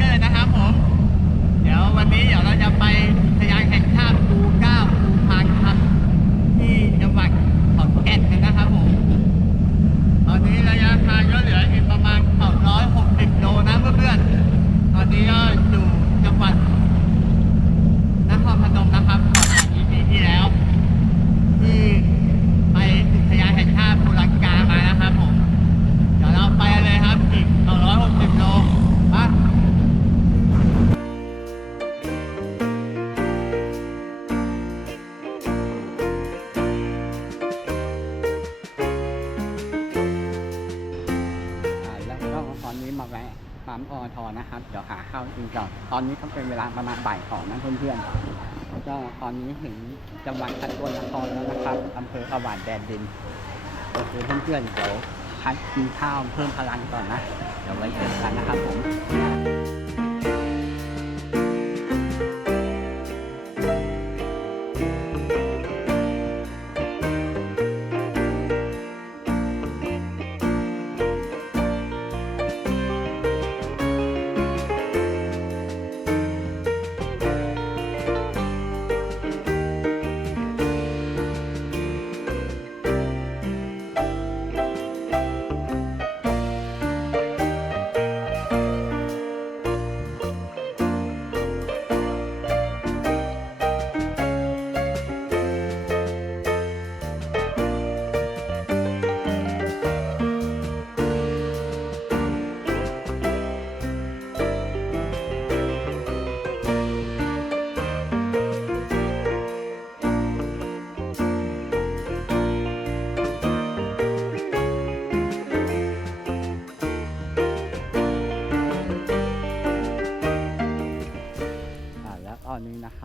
ว่าแบบเป้ไบเกอร์นะครับผม เดี๋ยววันนี้เดี๋ยวเราจะไป เข้าจริงก่อนตอนนี้ก็เป็นเวลาประมาณบ่ายสองนะเพื่อนๆก็ตอนนี้ถึงจังหวัดสกลนครแล้วนะครับอำเภอขวานแดนดินโอเคเพื่อนๆเดี๋ยวพักกินข้าวเพิ่มพลังก่อนนะ เดี๋ยวไว้เจอกันนะครับผม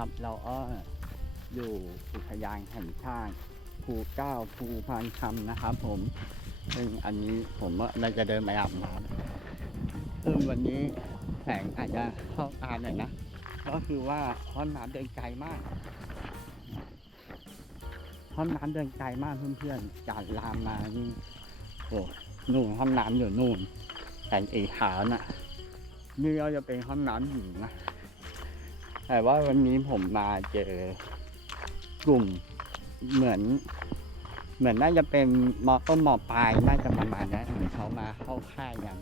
นะครับ เราก็อยู่อุทยานแห่งชาติภูเก้าภูพานคำนะครับผมซึ่งอันนี้ผมว่าเราจะเดินไปอาบน้ำซึ่งวันนี้แสงอาจจะเข้าตาหน่อยนะ ก็คือว่าห้องน้ำเดินไกลมากห้องน้ำเดินไกลมากเพื่อนๆจากรามมานี่โอ้นู่นห้องน้ำอยู่นู่นแต่เอขาวน่ะนี่ก็จะเป็นห้องน้ำหญิงนะ แต่ว่าวันนี้ผมมาเจอกลุ่มเหมือน เหมือนน่าจะเป็นมอต้นมอปลายน่าจะประมาณนั้นเหมือนเขามาเข้าค่ายกัน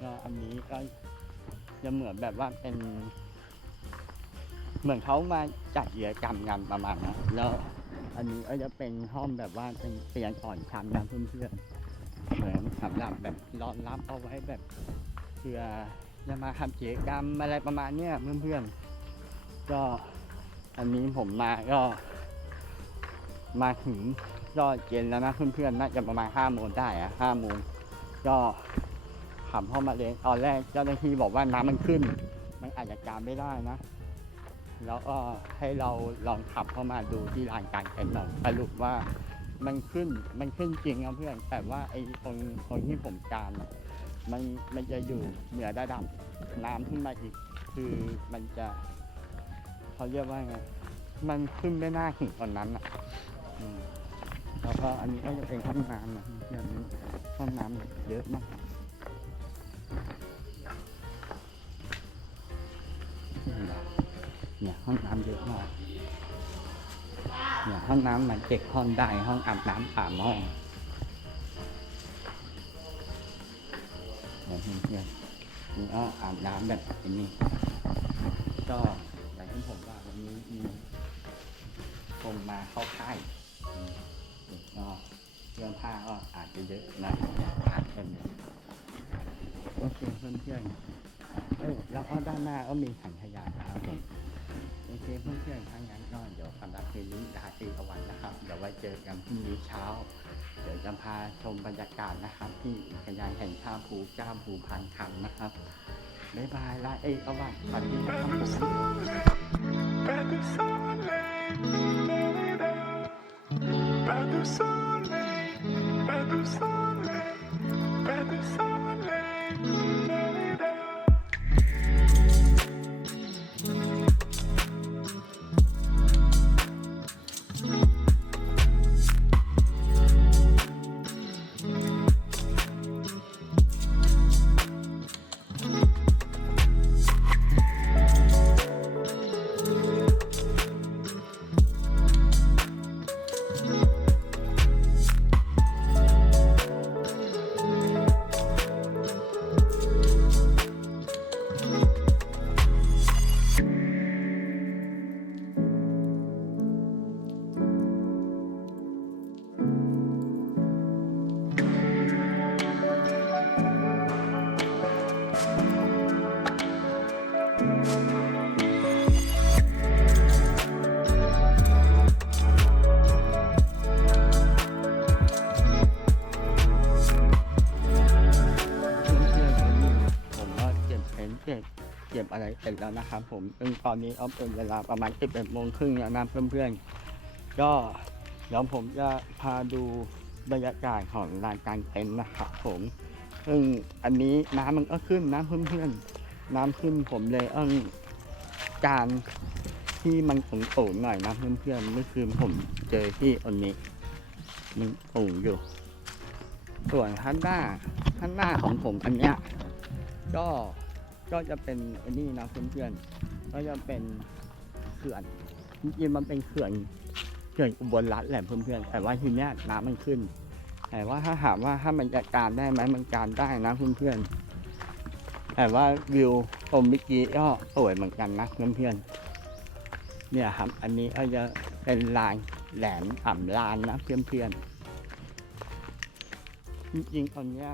ก็อันนี้ก็จะเหมือนแบบว่าเป็น เหมือนเขามาจัดกิจกรรมกันประมาณนั้นแล้วอันนี้ก็จะเป็นห้องแบบว่าเป็นเตียงอ่อนชั้นนะเพื่อนๆเหมือนสำหรับแบบรองรับเอาไว้แบบเพื่อจะมาทำกิจกรรมอะไรประมาณเนี้ยเพื่อนๆ ก็อันนี้ผมมาก็ มาถึงก็เย็นแล้วนะเพื่อนๆน่าจะประมาณห้าโมงได้อะห้าโมงก็ขับเข้ามาเลยตอนแรกเจ้าหน้าที่บอกว่าน้ำมันขึ้น มันอาจจะการไม่ได้นะ แล้วก็ให้เราลองขับเข้ามาดูที่ลานกลางเต็นท์หน่อยสรุปว่ามันขึ้นมันขึ้นจริงนะเพื่อนแต่ว่าไอ้ตรงตรงที่ผมการมันมันจะอยู่เหนือระดับน้ำขึ้นมาอีก คือมันจะ เขาเรียกว่าไง มันขึ้นไม่น่าถึงตอนนั้นอะแล้วก็อันนี้ก็จะเป็นห้องน้ำนะอย่างนี้ห้องน้ำเยอะมากเนี่ยห้องน้ำเยอะมากเนี่ยห้องน้ำมันเจ็ดห้องได้ห้องอาบน้ำสามห้องเนี่ยนๆนี่ก็อาบน้ำแบบนี้ก็ อย่างที่ผมว่าวันนี้มีคนมาเข้าค่ายอืมก็เรื่องผ้าก็อาจจะเยอะนะอาจเป็นโอเคเพื่อนๆเอ้ยแล้วก็ด้านหน้าก็มีถังขยะนะครับผมโอเคเพื่อนๆทั้างนั้นก็เดี๋ยวสำหรับคืนนี้ลาตรีเอาไว้นะครับเดี๋ยวไว้เจอกันพรุ่งนี้เช้า เดี๋ยวจะพาชมบรรยากาศนะครับ ที่อุทยานแห่งชาติภูเก้าภูพันคำนะครับ บ๊ายบายลาเอยเอาไว้สวัสดีนะครับผม Pas de soleil, pas de soleil, pas de soleil, pas de soleil. ก็บอะไรเสร็จแล้วนะครับผมซึ่งตอนนี้ก็เป็นเวลาประมาณ 11โมงครึ่งแล้วนะเพื่อนๆ ก็เดี๋ยวผมจะพาดูบรรยากาศของลานกลางเต็นท์นะครับผมซึ่งอันนี้น้ำมันก็ขึ้นนะเพื่อนๆ น้ำขึ้นผมเลยเอิ้งการที่มันสูงสูงหน่อยนะเพื่อนๆเมื่อคืนผมเจอที่อันนี้มันสูงอยู่ ส่วนข้างหน้าข้างหน้าของผมอันเนี้ยก็ ก็จะเป็นอันนี้นะเพื่อนๆก็จะเป็นเขื่อนจริงๆมันเป็นเขื่อนเขื่อนอุบลรัตน์แหละเพื่อนๆแต่ว่าทีเนี้ยน้ำมันขึ้น แต่ว่าถ้าถามว่าถ้ามันจะการได้ไหมมันการได้นะเพื่อนๆแต่ว่าวิวตรงเมื่อกี้ก็สวยเหมือนกันนะเพื่อนๆเนี่ยครับอันนี้ก็จะเป็นลานแหลมอ่ำลานนะเพื่อนๆจริงๆตอนเนี้ย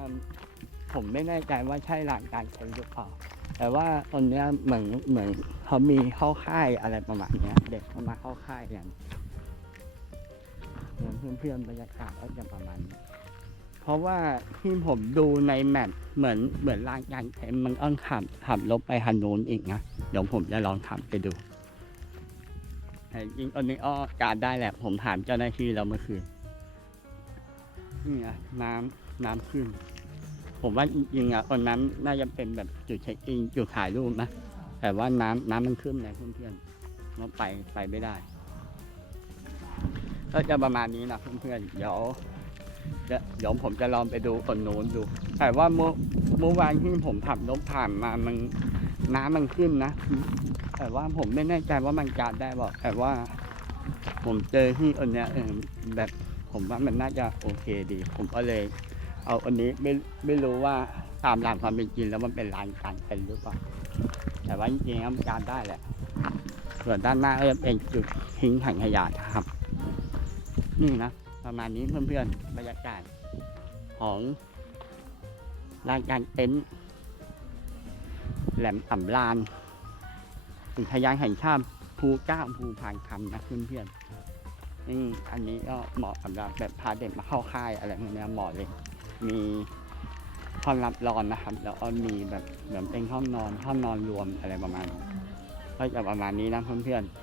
ผมไม่แน่ใจว่าใช่ลานการใช้หรือเปล่า แต่ว่าตอนนี้เหมือนเหมือนเขามีเข้าค่ายอะไรประมาณนี้เด็กเขามาเข้าค่ายกันเหมือนเพื่อนๆบรรยากาศก็จะประมาณนี้เพราะว่าที่ผมดูในแมปเหมือนเหมือนลานยางเต็มมันอ้อนขับขับลบไปฮันโนนอีกนะเดี๋ยวผมจะลองขับไปดูแต่จริงตอนนี้อ้อการได้แหละ ผมถามเจ้าหน้าที่แล้วเมื่อคืนนี่ไงน้ำน้ำขึ้น ผมว่าจริงๆอะตอนนั้นน่าจะเป็นแบบจุดเช็คอินจุดถ่ายรูปนะ แต่ว่าน้ำน้ำมันขึ้นเลยเพื่อนๆเราไปไปไม่ได้ ก็จะประมาณนี้นะเพื่อนๆเดี๋ยวเดี๋ยวเดี๋ยวผมจะลองไปดูคนโน้นดู แต่ว่าเมื่อเมื่อวานที่ผมขับรถผ่านมามันน้ำมันขึ้นนะ แต่ว่าผมไม่แน่ใจว่ามันการได้บอกแต่ว่า ผมเจอที่อันเนี้ยแบบผมว่ามันน่าจะโอเคดี ผมก็เลย เอาอันนี้ไม่ไม่รู้ว่าตามหลักความเป็นจริงแล้วมันเป็นลานการเป็นหรือเปล่าแต่ว่าจริงๆมันการได้แหละ ส่วนด้านหน้าก็จะเป็นจุดทิ้งถังขยะนะครับ นี่นะประมาณนี้เพื่อนๆบรรยากาศของลานกลารเต็นท์แหลมสำรานอุทยานแห่งชาติภูเก้าภูพานคำนะเพื่อนๆนี่อันนี้ก็เหมาะสำหรับแบบพาเด็กมาเข้าค่ายอะไรพวกเนี้ยเหมาะเลย มีห้องรับรองนะครับ แล้วก็มีแบบเหมือนเป็นห้องนอนห้องนอนรวมอะไรประมาณนี้ก็จะประมาณนี้นะเพื่อนๆ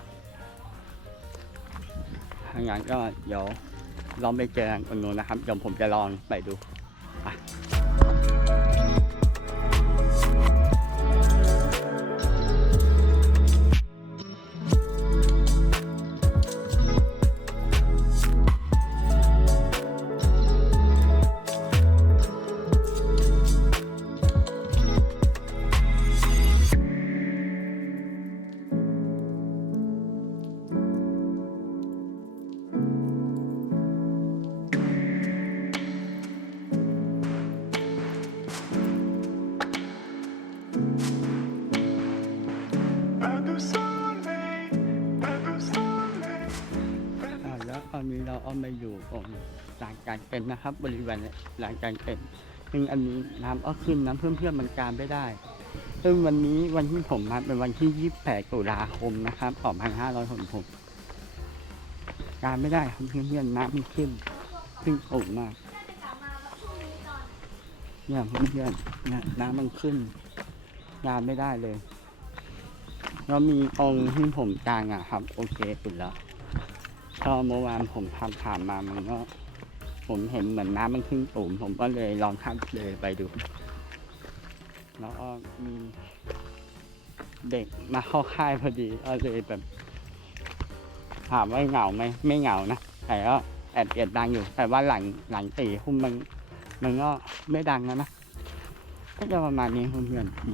ทางั้นก็เดี๋ยวลองไปเจอกันคนนู้นนะครับเดี๋ยวผมจะลองไปดูไป การเต็นนะครับ บริเวณลานกลารเต็นซึ่งอันนี้น้ำก็ขึ้นน้ำเพื่อนๆมันการไม่ได้ ซึ่งวันนี้วันที่ผมมาเป็นวันที่ 28ตุลาคมนะครับ2566การไม่ได้ครับเพื่อนๆน้ำมันขึ้นขึ้นสูงมากเนี่ยเพื่อนๆเนี่ยน้ำมันขึ้นการไม่ได้เลยแล้วมีองค์ที่ผมกลางอะครับ โอเคสุดแล้วก็เมื่อวานผมทำผ่านมามันก็ ผมเห็นเหมือนน้ำมันขึ้นสูงผมก็เลยลองข้ามเลยไปดู แล้วก็มีเด็กมาเข้าค่ายพอดีก็เลยแบบถามว่าเหงาไหมไม่เหงานะแต่ก็แอบเอียดดังอยู่ แต่ว่าหลังหลังตีคุ้มมัน มันก็ไม่ดังแล้วนะก็จะประมาณนี้เพื่อนๆ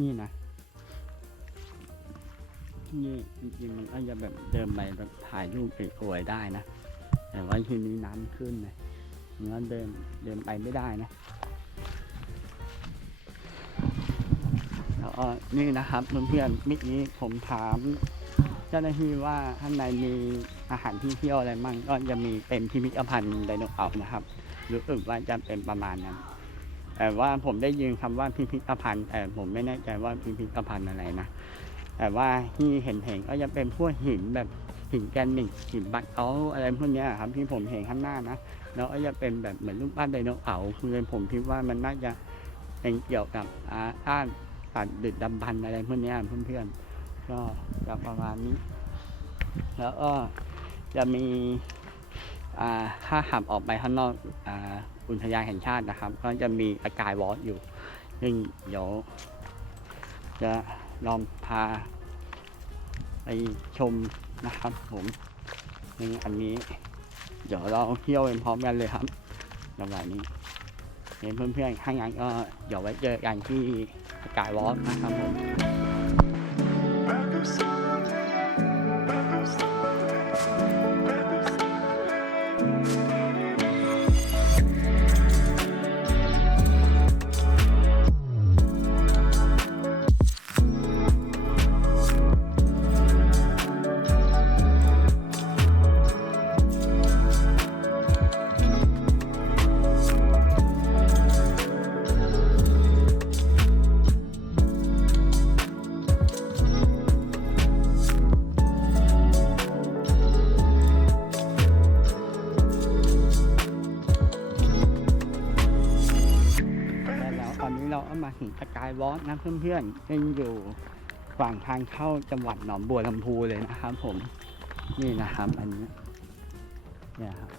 นี่นะ นี่จริงๆมันก็จะแบบเดินไปแบบถ่ายรูปสวยๆได้นะ แต่ว่าทีนี้น้ำขึ้นเลยมันก็เดินเดินไปไม่ได้นะ แล้วก็นี่นะครับเพื่อนๆเมื่อกี้ผมถามเจ้าหน้าที่ว่าข้างในมีอาหารที่เที่ยวอะไรมั่งก็จะมีเป็นพิพิธภัณฑ์ไดโนเสาร์นะครับรู้สึกว่าจะเป็นประมาณนั้น แต่ว่าผมได้ยินคำว่าพิพิธภัณฑ์แต่ผมไม่แน่ใจว่าพิพิธภัณฑ์อะไรนะ แต่ว่าที่เห็นๆก็จะเป็นพวกหินแบบหินแกรนิตหินบัตเขาอะไรพวกนี้ครับที่ผมเห็นข้างหน้านะแล้วก็จะเป็นแบบเหมือนรูปปั้นไดโนเสาร์คือผมคิดว่ามันน่าจะเป็นเกี่ยวกับอาอ้านสัตว์ดึกดำบรรพ์อะไรพวกนี้เพื่อนๆก็จะประมาณนี้ แล้วก็จะมีถ้าขับออกไปข้างนอกอ,อุทยานแห่งชาตินะครับ ก็จะมีอากายวอลอยู่ซึ่งเดี๋ยวจะ ลองพาไปชมนะครับผมนี่อันนี้ เดี๋ยวเราเที่ยวไปพร้อมกันเลยครับจังหวะนี้เห็นเพื่อนๆข้างนั้นก็เดี๋ยวไว้เจอกันที่สกายวอล์กนะครับผม ถึงสกายวอล์กนะเพื่อนๆซึ่งอยู่ฝั่งทางเข้าจังหวัดหนองบัวลำพูเลยนะครับผมนี่นะครับอันนี้เนี่ยครับ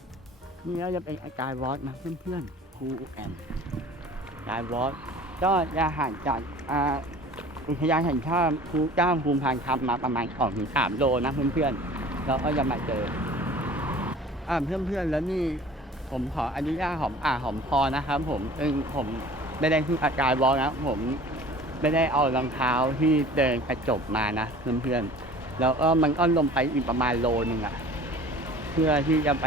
นี่ก็จะเป็นสกายวอล์กนะเพื่อนๆคูแอนสกายวอล์กก็จะห่างจากอ่าอุทยานแห่งชาติภูเก้าภูมิพานคำมาประมาณสองถึงสามโลนะเพื่อนๆเราก็จะมาเจออ่าเพื่อนๆแล้วนี่ผมขออนุญาตหอมอ่าหอมคอนะครับผมซึ่งผม ไม่ได้คืออาการวอลนะผมไม่ได้เอารองเท้าที่เดินกระจบมานะเพื่อนๆแล้วก็มันก็ลงไปอีกประมาณโลนึงอะเพื่อที่จะไป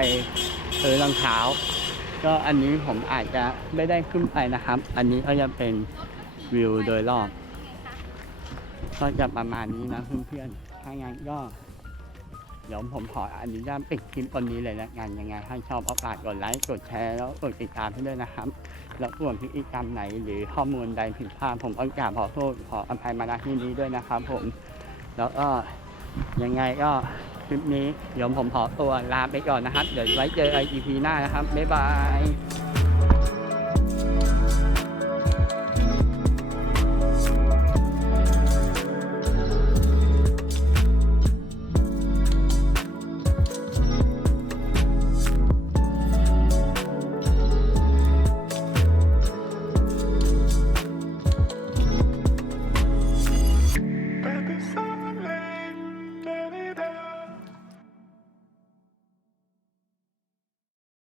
ซื้อรองเท้า ก็อันนี้ผมอาจจะไม่ได้ขึ้นไปนะครับ อันนี้ก็จะเป็นวิวโดยรอบก็จะประมาณนี้นะเพื่อนๆถ้างั้นก็ เดี๋ยวผมขออนุญาตปิดคลิปวันนี้เลยละกันยังไงถ้าชอบเอาฝากกดไลค์กดแชร์แล้วกดติดตามให้ด้วยนะครับ แล้วส่วนพฤติกรรมไหนหรือข้อมูลใดผิดพลาดผมก็กราบขอโทษขออภัยมาณที่นี้ด้วยนะครับผม แล้วก็ยังไงก็คลิปนี้เดี๋ยวผมขอตัวลาไปก่อนนะครับ เดี๋ยวไว้เจอกัน EP หน้านะครับบ๊ายบาย